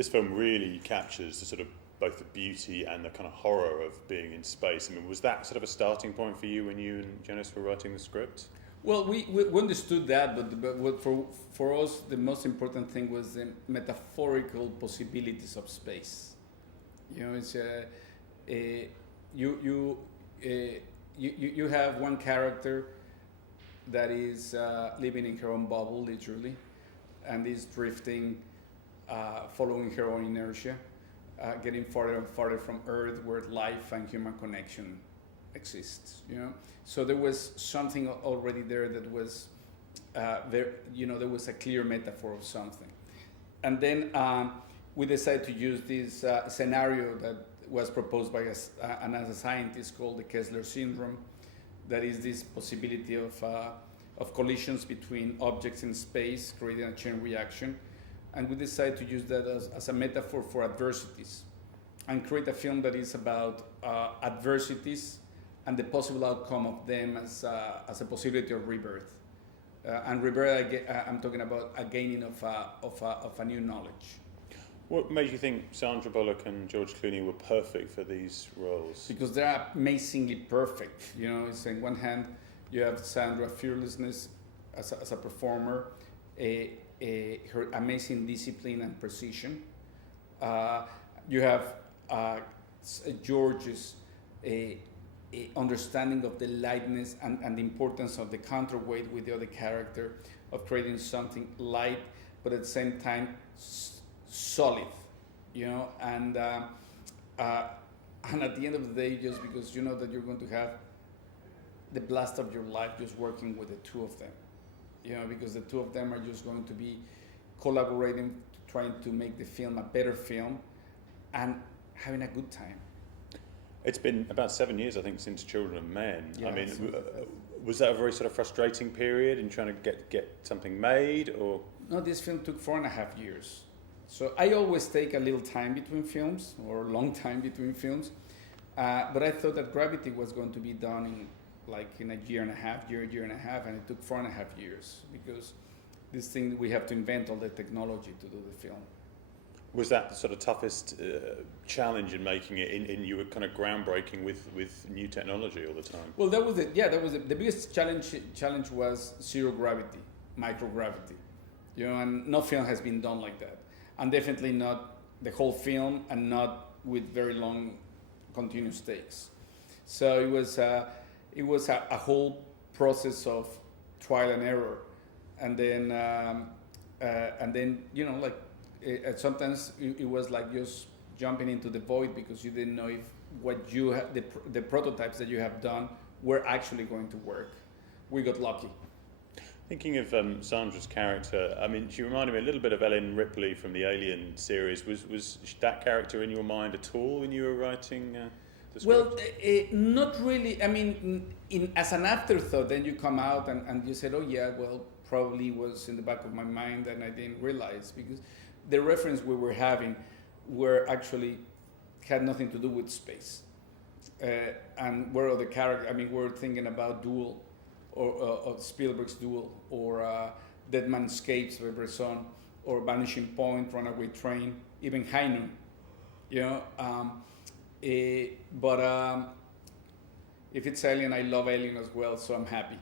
this film really captures the sort of both the beauty and the kind of horror of being in space. I mean, was that sort of a starting point for you when you and Jonas were writing the script? Well, we understood that, but what for us the most important thing was the metaphorical possibilities of space. You know, it's you have one character that is living in her own bubble, literally, and is drifting, following her own inertia, getting farther and farther from Earth, where life and human connection exists. You know, so there was something already there that was there. You know, there was a clear metaphor of something, and then we decided to use this scenario that was proposed by another scientist called the Kessler syndrome. That is this possibility of collisions between objects in space, creating a chain reaction. And we decided to use that as a metaphor for adversities and create a film that is about adversities and the possible outcome of them as a possibility of rebirth. And rebirth, I'm talking about a gaining of a new knowledge. What made you think Sandra Bullock and George Clooney were perfect for these roles? Because they're amazingly perfect. You know, it's on one hand, you have Sandra fearlessness as a performer, her amazing discipline and precision. You have George's understanding of the lightness and the importance of the counterweight with the other character, of creating something light, but at the same time solid, you know, and at the end of the day, just because you know that you're going to have the blast of your life just working with the two of them, you know, because the two of them are just going to be collaborating, trying to make the film a better film and having a good time. It's been about 7 years, I think, since Children of Men. Yeah, I mean, was that a very sort of frustrating period in trying to get something made, or? No, this film took 4.5 years. So I always take a little time between films, or a long time between films, but I thought that Gravity was going to be done in a year and a half, and it took 4.5 years, because this thing, we have to invent all the technology to do the film. Was that the sort of toughest challenge in making it, in you were kind of groundbreaking with new technology all the time? Well, that was it. Yeah, that was it. The biggest challenge was zero gravity, microgravity, you know, and no film has been done like that. And definitely not the whole film, and not with very long continuous takes. So it was a whole process of trial and error, and then you know, like sometimes it was like just jumping into the void, because you didn't know if what you the prototypes that you have done were actually going to work. We got lucky. Thinking of Sandra's character, I mean, she reminded me a little bit of Ellen Ripley from the Alien series. Was that character in your mind at all when you were writing the script? Well, not really. I mean, as an afterthought, then you come out and you said, oh yeah, well, probably was in the back of my mind and I didn't realize, because the reference we were having had nothing to do with space. And where are the characters? I mean, we're thinking about Duel, or Spielberg's Duel, or Dead Man Escapes by Bresson, or Vanishing Point, Runaway Train, even High Noon. You know, but if it's Alien, I love Alien as well, so I'm happy.